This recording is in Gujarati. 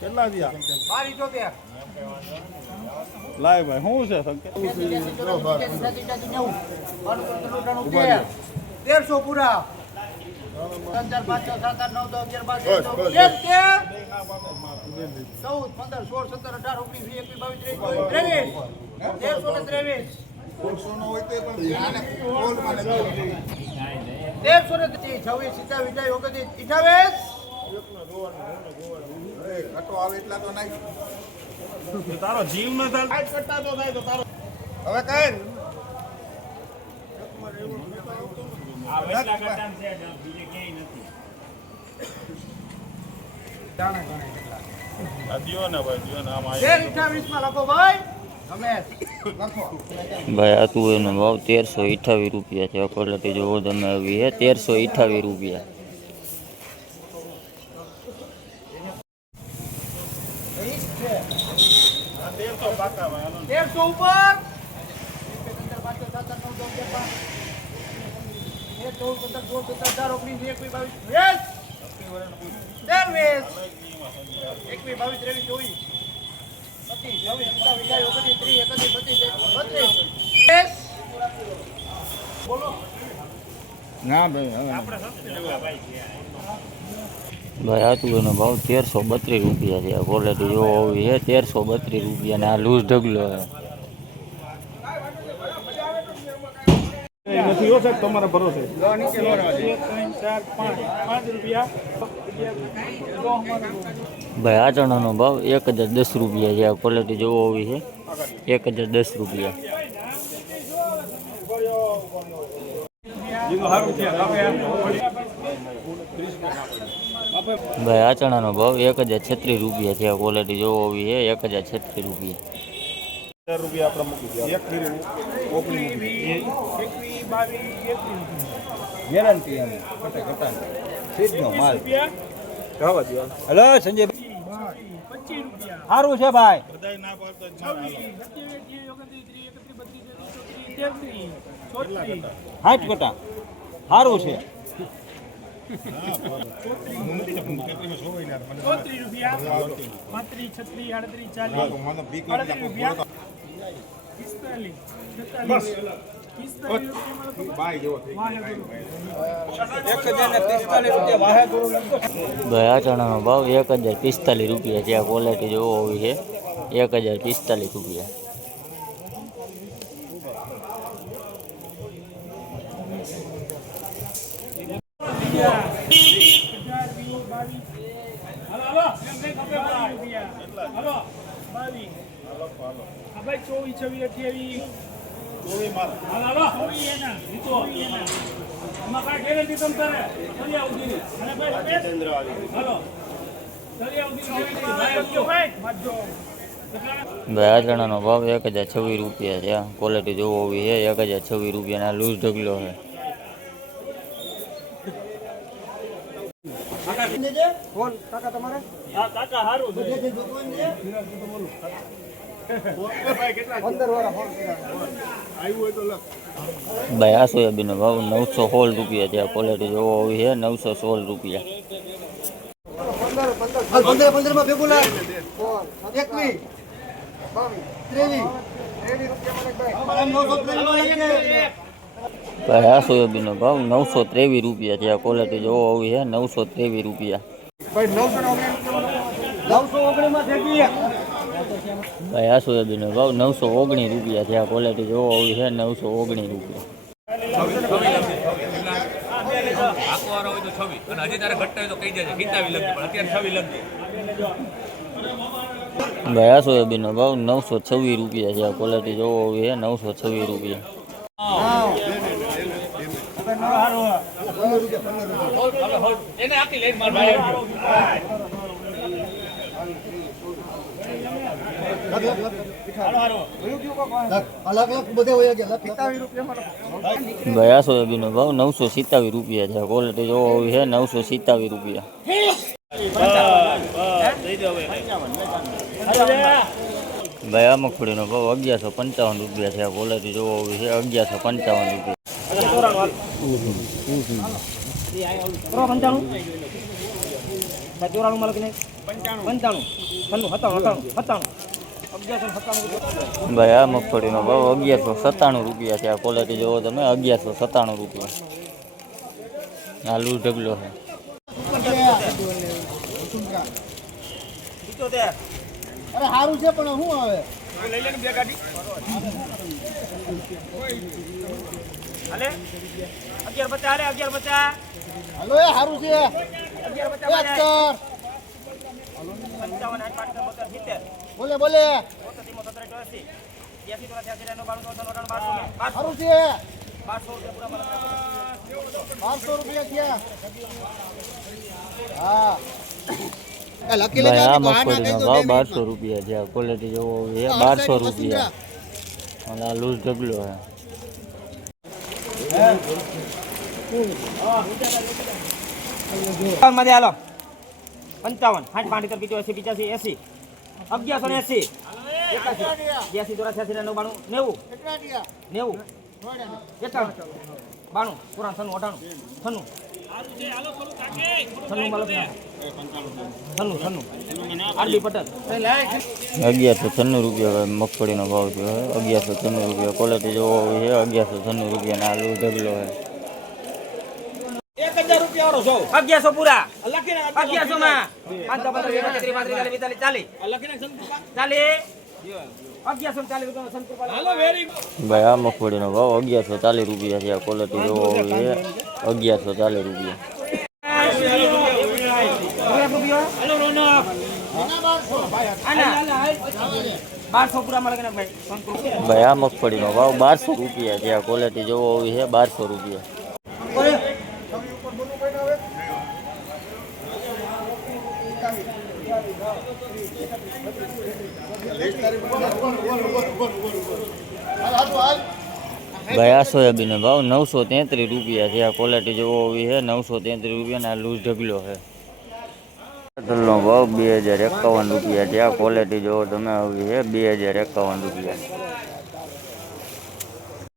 કેટલા થયા? લાય ભાઈ શું છે? 1300 પૂરા 3 4 5 6 7 8 9 10 તારો જીવ ન થાય કરતા તો થાય તો તારો હવે કઈ ભાઈ આ તુવેરનો ભાવ 1328 રૂપિયા છે. ક્વોલિટી જોવો તમે આવી છે 1328 રૂપિયા. 1300 ઉપર ભાઈ આ તુવેરનો ભાવ 1332 રૂપિયા છે. આ ક્વોલિટી જોવો આવી છે 1332 રૂપિયા ને આ લૂઝ ઢગલો છે. નથી હો સાહેબ તમારા ભરોસે. ભાઈ આ ચણાનો ભાવ 1010 રૂપિયા છે. આ ક્વોલિટી જોવો આવી છે 1010 રૂપિયા. ભાઈ આ ચણાનો ભાવ 1036 રૂપિયા છે. આ ક્વોલિટી જોવો આવી છે 1036 રૂપિયા. રૂપિયા આપણે મૂકી દે એક ગેરંટી એમ કટે કટા સીધનો માલ જવા દો. હેલો સંજય 25 રૂપિયા સારું છે ભાઈ. બધાય ના પાડતો જ ના. 60 કટા સારું છે. 1045 આ ચણાનો ભાવ 1045 રૂપિયા છે. આ ક્વોલિટી જોવો આવી છે 1045 રૂપિયા. ભાઈ આ ચણાનો ભાવ 1026 રૂપિયા છે. ક્વોલિટી જોવો આવી છે 1026 રૂપિયાના લૂઝ ઢગલો છે. ભાઈ આ સોયાબીનનો ભાવ 916 રૂપિયા છે. આ ક્વોલિટી જોવો આવી છે 916 રૂપિયા. 15 માં ભેગું લાગ 21 22 ભાઈ આ સોયાબીનનો ભાવ 923 રૂપિયા છે. આ ક્વોલિટી જોવો આવી છે 923 રૂપિયા. ભાઈ આ સોયાબીનનો ભાવ 919 રૂપિયા છે. આ ક્વોલિટી જોવો આવી છે 919 રૂપિયા. ભાઈ આ સોયાબીનનો ભાવ 926 રૂપિયા છે. આ ક્વોલિટી જોવો આવી છે 926 રૂપિયા. ભાઈ આ સોયાબીનનો ભાવ 927 રૂપિયા છે. ક્વોલિટી જોવો આવી છે 927 રૂપિયા. ભાઈ આ મગફળીનો ભાવ 1155 રૂપિયા છે. ક્વોલિટી જોવો આવી છે 1155 રૂપિયા. કરો 95 94 માં લખીને 95 95 ભાઈ આ મગફળીનો ભાવ 1197 રૂપિયા છે. આ ક્વોલિટી જોવો તમે 1197 રૂપિયા. આ લૂઝ ઢગલો છે. અરે સારું છે પણ શું આવે લઈ લે બે ગાડી હાલે 11 50 હાલે 11 50 હાલો એ સારું છે 11 50 બોલે બોલે સારું છે 1200 રૂપિયા થયા હા લખી ભાઈ લેજો આ મગફળીનો ભાવ 1200 રૂપિયા છે. આ ક્વોલિટી જોવો એ 1200 રૂપિયા. અને આ લૂઝ ઢગલો છે. मध्ये आलो 55 60 5 85 85 80 1180 81 84 99 90 90 91 92 પુરાણ 98 98 આરબી પટેલ 1196 રૂપિયા મગફળીનો ભાવ છે. 1196 રૂપિયા ક્વોલિટી જોવો છે 1196 રૂપિયા. આ લૂઝ ઢગલો છે. 1000 રૂપિયા વાળો છો 1100 પૂરા 1100 માં 5 40 ભાઈ આ મગફળીનો ભાવ 1140 રૂપિયા છે. આ ક્વોલિટી જોવો છે 1140 રૂપિયા. ભાઈ આ મગફળીનો ભાવ 1200 રૂપિયા છે. આ ક્વોલિટી જોવો છે 1200 રૂપિયા. ભાઈ આ સોયાબીનનો ભાવ 933 રૂપિયા છે. આ ક્વોલિટી જોવો છે 933 રૂપિયા. આ લૂઝ ઢગલો છે. નો ભાવ 2051 રૂપિયા છે. આ ક્વોલિટી જોવો તમે આવી છે 2051 રૂપિયા.